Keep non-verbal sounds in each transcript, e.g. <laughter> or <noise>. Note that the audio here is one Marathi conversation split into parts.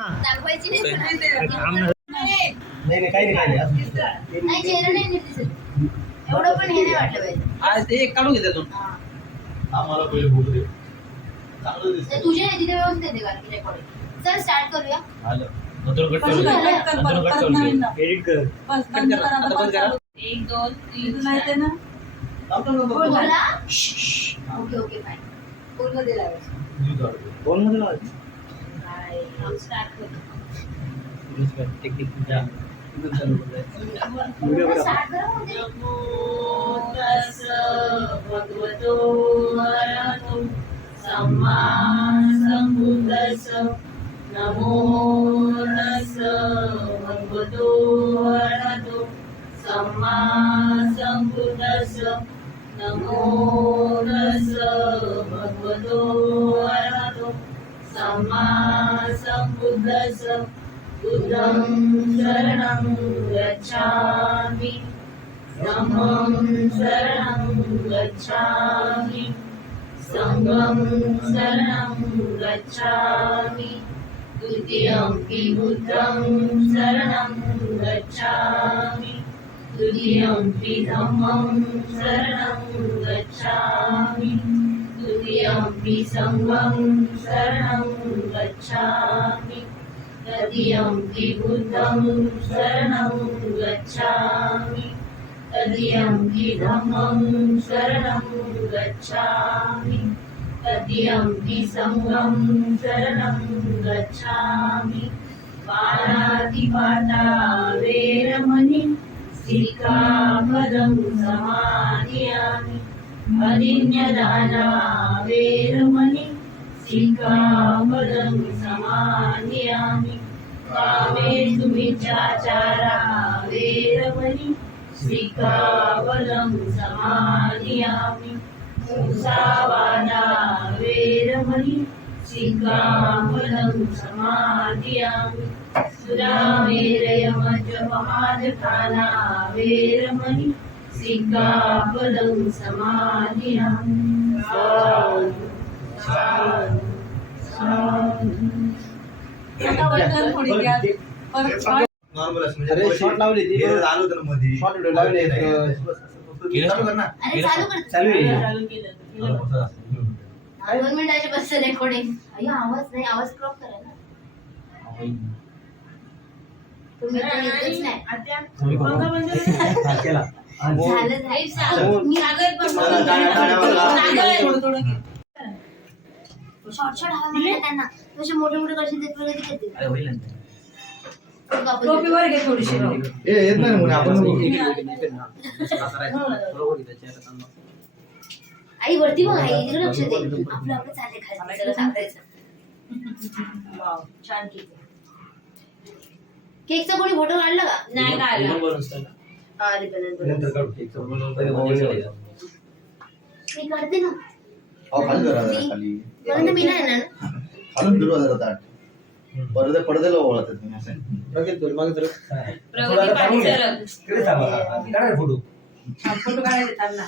दाखवायची नाही पण. नाही नाही काही नाही काही नाही नाही चेहरा नाही नीट दिसत एवढं पण हे नाही वाटलं पाहिजे आज ते एक काढून घे त्यातून हा. आम्हाला पहिले भूक दे चांगलं ते दिसतं तुझे नाही तिथे व्यवस्थित येते का रेकॉर्डिंग चल स्टार्ट करूया आलं एडिट कर एक दोन तीन बोला ओके ओके फाईन फोनमध्ये लावायचं फोनमध्ये लावायचं स्टार्ट करतो स्टार्ट करा नमो भगवतो अरहतो सम्मा नमो नस भगवतो अरहतो सम्मा नमो भगवतो सम्मा सम्बुद्धस्स बुद्धं शरणं गच्छामि। धम्मं शरणं गच्छामि। सङ्गं शरणं गच्छामि। द्वितीयम्पि बुद्धं शरणं गच्छामि। तृतीयम्पि धम्मं शरणं गच्छामि। तृतीयम्पि सङ्गं शरणं गच्छामि। तदीयम्पि बुद्धं शरणं गच्छामि। तदीयम्पि धम्मं शरणं गच्छामि। तदीयम्पि सङ्गं शरणं गच्छामि। पाणातिपाता वेरमणि सिक्खापदं समादयामि अरिण्यदाना वेरमणि सिक्खापदं समादयामि कामेषु मिथ्याचारा वेरमणि सिक्खापदं समादयामि मुसावादा वेरमणि सिक्खापदं समादयामि सुरामेरयमजपमादखाना वेरमणि साधु साधु नॉर्मल असं अरे, short लावली ती. आलं होतं ना मध्ये. Short video लावली. चालू कर ना. अरे चालू कर. चालू आहे. हा. दोन मिनिटाचे रेकॉर्डिंग अय्या आवाज नाही आवाज क्रॉप करा ना तुम्ही तर येतच नाही. शॉर्ट शॉर्ट हवा त्यांना तसे मोठे मोठे घे थोडीशी येत नाही आपण हा. आणलं. आई वरती बघ आई इकडे लक्ष दे आपलं आपलं चालले छान केक केकचा कोणी फोटो काढला का नाही काढला हा. मी काढते ना. अहो, खाली जरा जरा खाली. पर्यंत मी नाही येणार. ना खालून फिरवा जरा ताट पडदे पडद्याला ओळखतात तुम्ही असं. प्रगती पाटील सरक. फोटो. फोटो काढायचे हा.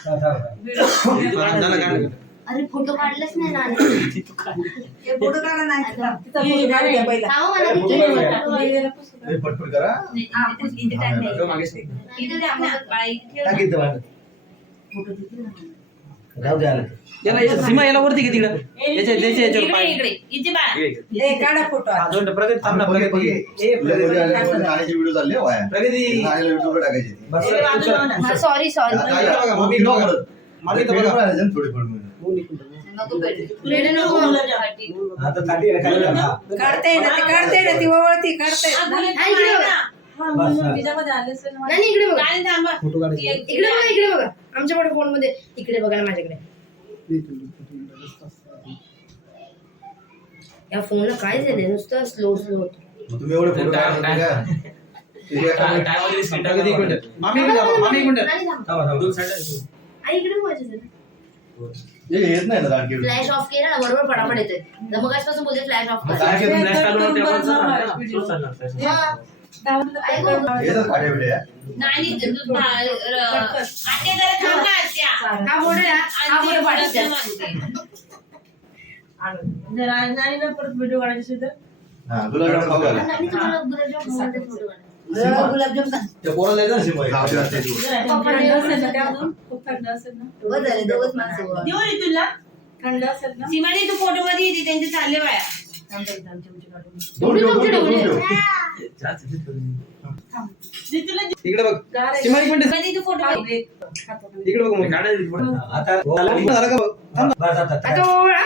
अरे फोटो काढलाच नाही ना <coughs> फोटो काढा नाही. हे हे पटपट करा. हा. राहू द्या याला सीमा याला वरती घे तिकडं. याच्या त्याच्या याच्यावर काढा फोटो हा. प्रगती नाण्याचे व्हिडिओ चालले वाया. टाकायचे. Sorry sorry. मागे थोडे पण मध्ये. काढते ना ती काढते ना ती ओवळती काढते इकडे बघा. नाही इकडे बघा फोटो काढायचे. इकडे बघा इकडे बघा आमच्या फोनमध्ये इकडे बघा ना माझ्याकडे या फोनला काय झालंय नुसतं स्लो स्लो होतो मग तुम्ही एवढे फोटो का? ते एका वगैरे मामी इकडे मामी थांबा, थांबा. दोन side आई इकडे बघायचं येत नाही ना. फ्लॅश ऑफ केला ना बरोबर फटाफट येते मगासपासून बोलते फ्लॅश ऑफ मग कर काय केलं? Flash चालू होतं, तेव्हा करून चालणार बघ, ना. video. तो चालणार, flash. हा. ऐक बघ. येतात काढे व्हिडिओ नाही तू- तू- भा- र- आत्या जरा थांबा, आत्या. हा फोटो आहे ना हा आत्या फोटो पाठवते बोलत नाही. जर आज नाही ना परत व्हिडिओ काढायचे असेल तर हा खाऊ घाला आणि फोटो काढा. गुलाबजाम का? त्या पोराला द्यायचं ना शिमोई. पप्पा थंड असेल ना त्यातून? खूप थंड असेल ना? बरं झालं, दोघंच माणसं गोळा. देऊ रे तुला थंड असेल ना? सीमाने तू फोटो मध्ये येते त्यांचे चालले बाया. दोन ठेव, दोन ठेव, दोन ठेव. दे तुला इकडे बघ. सीमा एक मिनिटमध्ये तू फोटो मध्ये खातो का? इकडे बघ मग आता झालं का बघ थांब बस आता आता ओळा.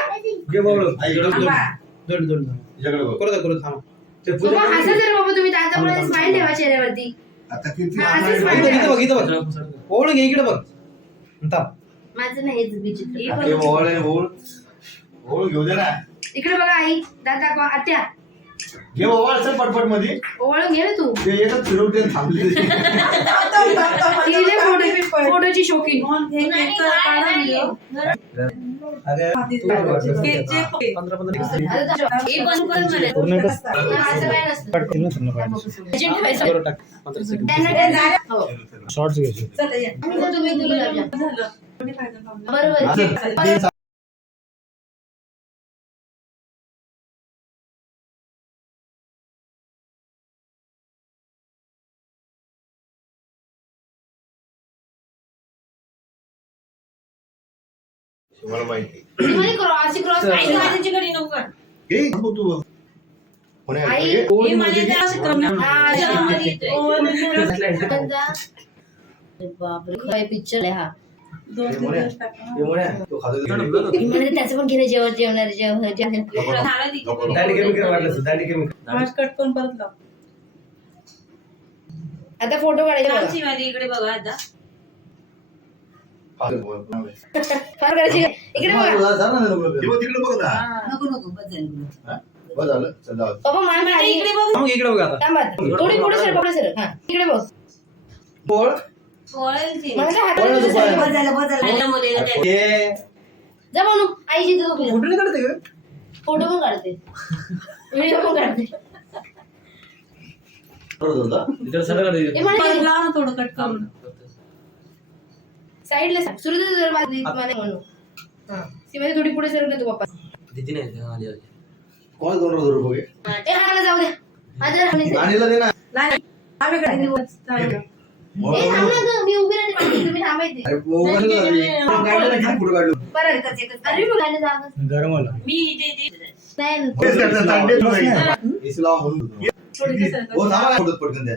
घे बाबा आई, इकडं बघ. थांबा. दोन दोन दोन तिच्याकडे बघ. करू दे करू दे, थांब ते बाबा हसा जरा बाबा तुम्ही स्माइल ठेवा चेहऱ्यावरती आता किती हा, असंच आहे? पाहिजे. इथं बघ इथं बघ. ओळख घे इकडे बघ. थांब. माझं नाही हेच विचित्र हे ओळ आहे, ओळ. ओळ घेऊ दे ना. इकडे बघा आई. दाखवा आत्या. ओवाळ पटपटमध्ये ओळख घे ना तू ते <laughs> एकच थांबले थांब. ती फोटो फोटोची शौकीन हे पण कर मला पूर्ण. असं काय नसतं ठेवायचं. त्यांना झालं. हो. शॉर्ट्स घ्यायचे. आणि तुम्ही गुलाबजाम थांबलं? बरोबर असं. माहिती क्रॉस आई घडी नको कर. ए, थांबव तू कोणी आई. ऐकलं? हे मला त्या असं कर ना. हा, त्याच्यामध्ये येतोय. कोणता? अरे बापरे काय पिक्चर आहे हा दोन तीन दिवस टाका. हे म्हणे, तो खातो ते. मी म्हणते त्याचं पण घेणे जेवण जेवणार जेवण झालं नको, वाटलं कट करून परत लाव. आता फोटो काढायचे. आमची इकडे बघा आता खातो बोल. फार करायची इकडे बघा जा- जा ना नको. हे बघ, तिकडे बघ ना. नको नको बस झालं. हा? बस झालं? चल जाऊ. दे. बाबा मान आता खाली इकडे बघ. थांब इकडे बघ आता. थांबा थोडी पुढे सर पुढे सर. हा. इकडे बघ. हात बस झालं बस. हे जा म्हणू फोटो नाही काढते का? फोटो पण काढते. व्हिडिओ पण काढते. करत होता. इतर सगळं हे परत म्हणे लाव ना थोडं कट करून. साईडला सुरू जर म्हणू. हा. सीमा थोडी पुढे सरकले तू पप्पा. दिदी नाही आली आली. कोण दोन रोज रुपये ए हाताला जाऊ दे आता राहणे दे. ना. नाही आम्ही मी उभी राहते तुम्ही थांबायचे अरे मोबाईल काढलं. परत गाणे जागा गरम मी. नाही तेच करतात, नाही. म्हणून. हो, थांबा ना फोटोत पटकन द्या.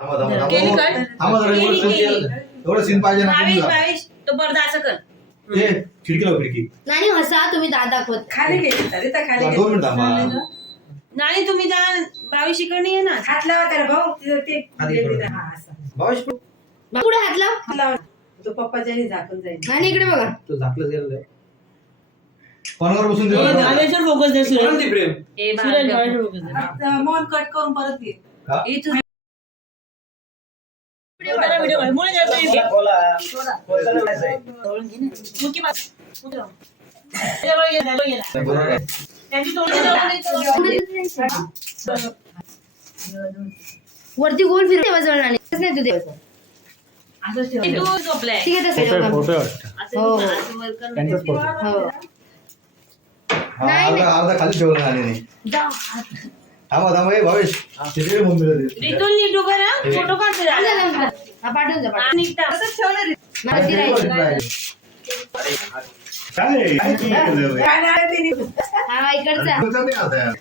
थांबा, थांबा, थांबा. केली काय? थांबा जरा, केली, एवढं केली. scene- एवढं सीन पाहिजे ना बावीस तुमचा. बावीस तो पडदा असं कर ते खिडकी लाव खिडकी नाही हसा तुम्ही दात दाखवत खाली गेली हा, मिनिटं थांबा. नाही तुम्ही जा बावीस इकडे ये ना हात लावा त्याला भाऊ तिथं ते हा, असं. भावेश पुढे हात लाव हात लावा. तो पप्पाच्या ह्याने झाकून जाईल आणि इकडे बघा तो झाकलं गेलं आहे. कोणावर बसून देऊ हो, नका. फोकस दे कोण ती प्रेम हे बाळ. आता मोहन कट करून परत ये? इथून वरती गोल फिर तेव्हा जवळ आणि नाही तू देवाचं. ते झोपलाय. ठीक आहे तसं हो. हो. हा, नाही, खाली ठेवलं. थांबा थांबा ए भावेश तिथे मम्मीला दे. रितून. फोटो काढते. हा पाठवून हा. मला. काय काय केलं रे? काय नाही. हा इकडचा नाही आता यार.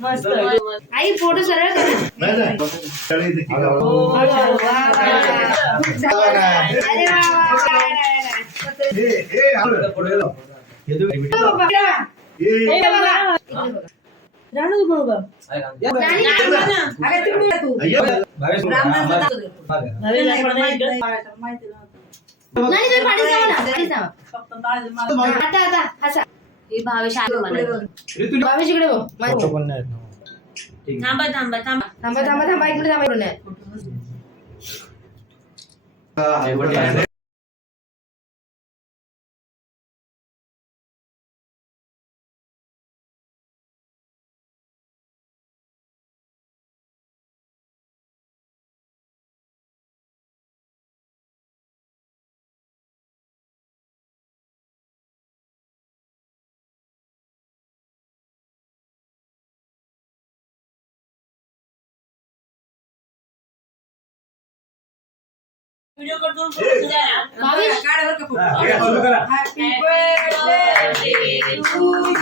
मस्त आई फोटो सरळ कर नाही नाही इथे किती. हो, अरे वा वा वा, वा, वा. हे, हे. हे हो. हे, ए. इकडे बघा. हा. हा. इकडे. नव्हतं. नानी, तुम्ही पाणी जावा ना पाणी जावा फक्त माझं- माझं- हा, आता आता हसा हे भावेश आहे मला ऋतू भावेश इकडे बघ माझ्या. फोटो पण नाही ठीक आहे. थांबा थांबा थांबा थांबा थांबा थांबा इकडे थांबा इकडून ये.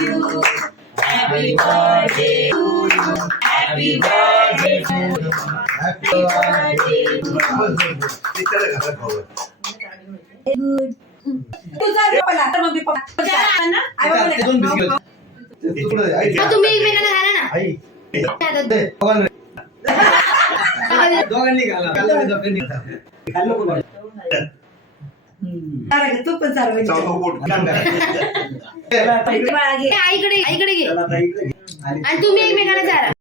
You. Happy birthday to you. Happy birthday to you. Happy birthday to you. ते त्याला घाला खाऊ. तुझा बी पहिला, तर मग मी पहिला. आई हा, तुम्ही एकमेकांना घाला ना आई. दोघांनी घाला. तू पण आईकडे आईकडे घे. चला, आता इकडे घे. आणि तुम्ही एकमेकांना चारा.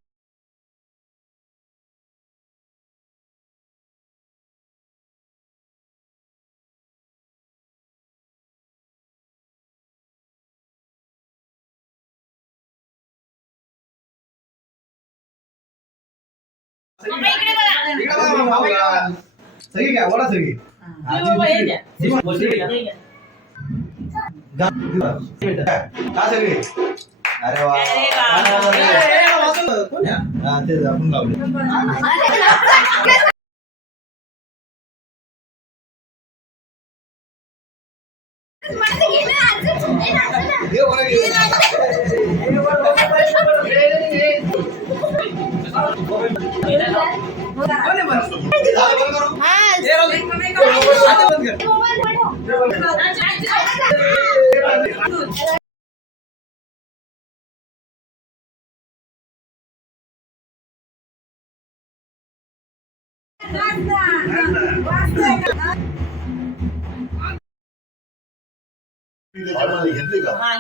मम्मा इकडे बघा. इकडे बघा, मामा इकडे बघा. सगळी घ्या, वडा सगळी. बाबा, हे घ्या. दिवा, सगळी घ्या. हे घ्या. जा, दिवा. का सगळी? अरे वा. अरे वा. ए, ए, ए, वाजवलं. कोण आहे? हा, तेच आपण लावले. त्याच्यामध्ये घेतली का हा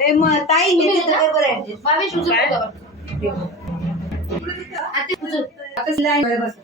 ए, मग ताई हे. आता. आता बस.